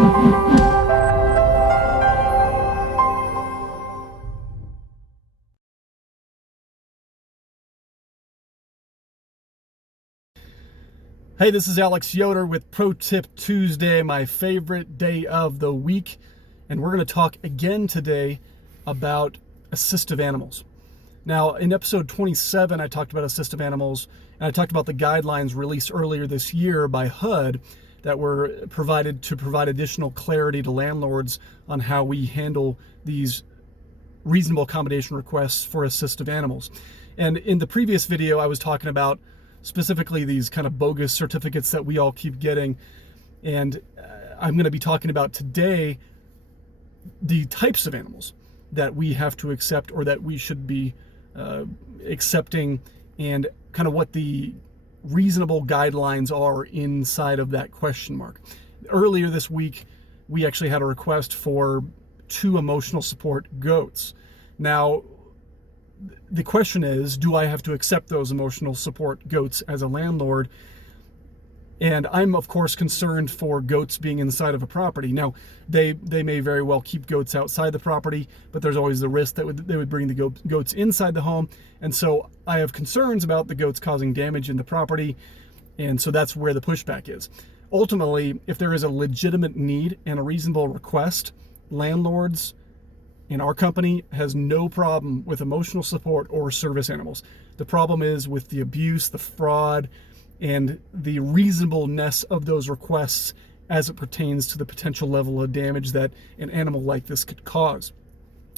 Hey, this is Alex Yoder with Pro Tip Tuesday, my favorite day of the week. And we're going to talk again today about assistive animals. Now, in episode 27, I talked about assistive animals, and I talked about the guidelines released earlier this year by HUD that were provided to provide additional clarity to landlords on how we handle these reasonable accommodation requests for assistive animals. And in the previous video, I was talking about specifically these kind of bogus certificates that we all keep getting. And I'm going to be talking about today the types of animals that we have to accept or that we should be accepting, and kind of what the reasonable guidelines are inside of that question mark. Earlier this week, we actually had a request for 2 emotional support goats. Now, the question is, do I have to accept those emotional support goats as a landlord? And I'm, of course, concerned for goats being inside of a property. Now, they may very well keep goats outside the property, but there's always the risk that they would bring the goats inside the home. And so I have concerns about the goats causing damage in the property. And so that's where the pushback is. Ultimately, if there is a legitimate need and a reasonable request, landlords in our company has no problem with emotional support or service animals. The problem is with the abuse, the fraud, and the reasonableness of those requests as it pertains to the potential level of damage that an animal like this could cause,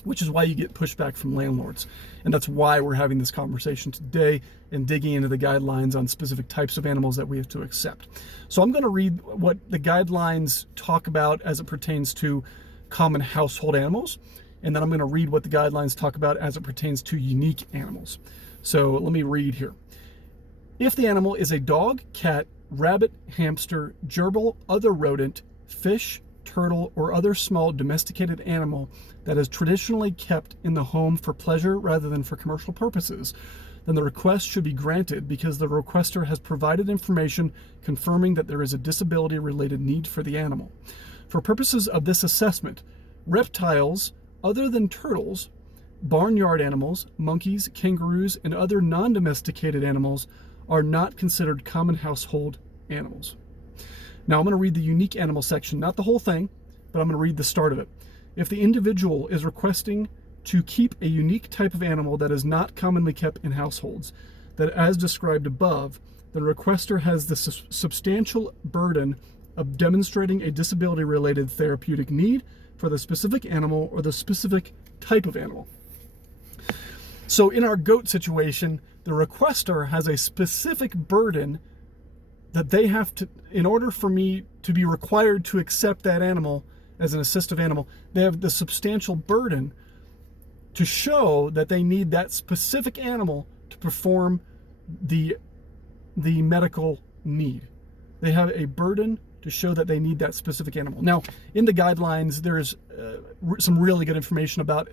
which is why you get pushback from landlords. And that's why we're having this conversation today and digging into the guidelines on specific types of animals that we have to accept. So I'm going to read what the guidelines talk about as it pertains to common household animals. And then I'm going to read what the guidelines talk about as it pertains to unique animals. So let me read here. If the animal is a dog, cat, rabbit, hamster, gerbil, other rodent, fish, turtle, or other small domesticated animal that is traditionally kept in the home for pleasure rather than for commercial purposes, then the request should be granted because the requester has provided information confirming that there is a disability-related need for the animal. For purposes of this assessment, reptiles other than turtles, barnyard animals, monkeys, kangaroos, and other non-domesticated animals are not considered common household animals. Now I'm going to read the unique animal section, not the whole thing, but I'm going to read the start of it. If the individual is requesting to keep a unique type of animal that is not commonly kept in households, that as described above, the requester has the substantial burden of demonstrating a disability-related therapeutic need for the specific animal or the specific type of animal. So in our goat situation, the requester has a specific burden that they have to, in order for me to be required to accept that animal as an assistive animal, they have the substantial burden to show that they need that specific animal to perform the medical need. They have a burden to show that they need that specific animal. Now, in the guidelines, there's some really good information about,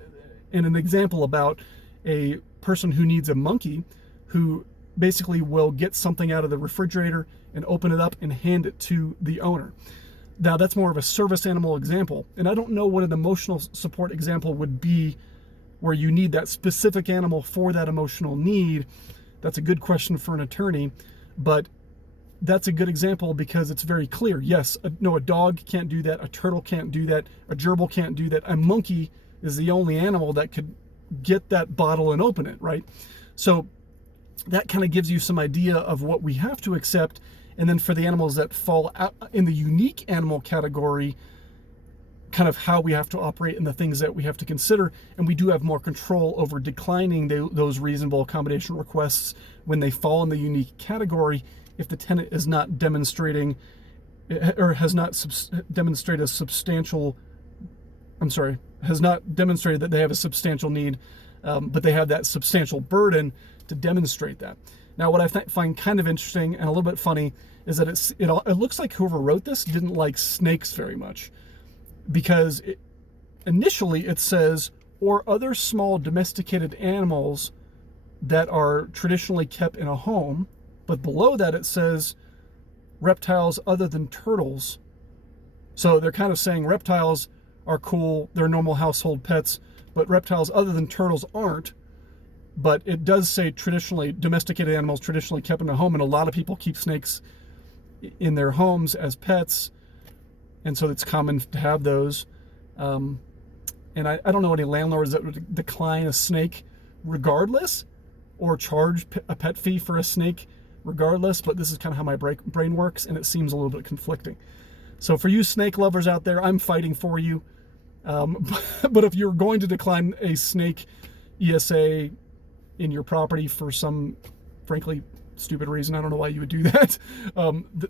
and an example about a person who needs a monkey who basically will get something out of the refrigerator and open it up and hand it to the owner. Now, that's more of a service animal example, and I don't know what an emotional support example would be where you need that specific animal for that emotional need. That's a good question for an attorney, but that's a good example because it's very clear. Yes, a dog can't do that. A turtle can't do that. A gerbil can't do that. A monkey is the only animal that could get that bottle and open it, right? So that kind of gives you some idea of what we have to accept. And then for the animals that fall out in the unique animal category, kind of how we have to operate and the things that we have to consider. And we do have more control over declining those reasonable accommodation requests when they fall in the unique category, if the tenant is not demonstrating or has not demonstrated that they have a substantial need, but they have that substantial burden to demonstrate that. Now, what I find kind of interesting and a little bit funny is that it looks like whoever wrote this didn't like snakes very much, because initially it says, or other small domesticated animals that are traditionally kept in a home, but below that it says reptiles other than turtles. So they're kind of saying reptiles are cool, they're normal household pets, but reptiles other than turtles aren't. But it does say traditionally, domesticated animals traditionally kept in a home, and a lot of people keep snakes in their homes as pets, and so it's common to have those. And I don't know any landlords that would decline a snake regardless, or charge a pet fee for a snake regardless, but this is kind of how my brain works, and it seems a little bit conflicting. So for you snake lovers out there, I'm fighting for you. But if you're going to decline a snake ESA in your property for some, frankly, stupid reason, I don't know why you would do that,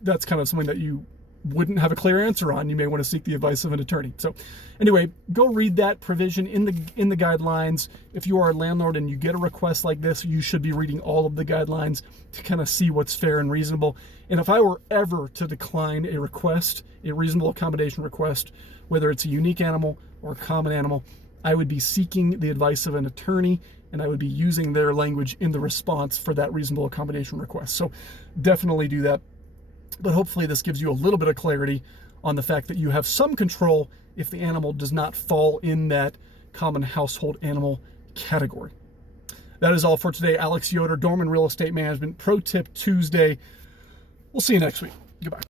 that's kind of something that you wouldn't have a clear answer on. You may want to seek the advice of an attorney. So anyway, go read that provision in the guidelines. If you are a landlord and you get a request like this, you should be reading all of the guidelines to kind of see what's fair and reasonable. And if I were ever to decline a request, a reasonable accommodation request, whether it's a unique animal or a common animal, I would be seeking the advice of an attorney, and I would be using their language in the response for that reasonable accommodation request. So definitely do that. But hopefully this gives you a little bit of clarity on the fact that you have some control if the animal does not fall in that common household animal category. That is all for today. Alex Yoder, Dorman Real Estate Management, Pro Tip Tuesday. We'll see you next week. Goodbye.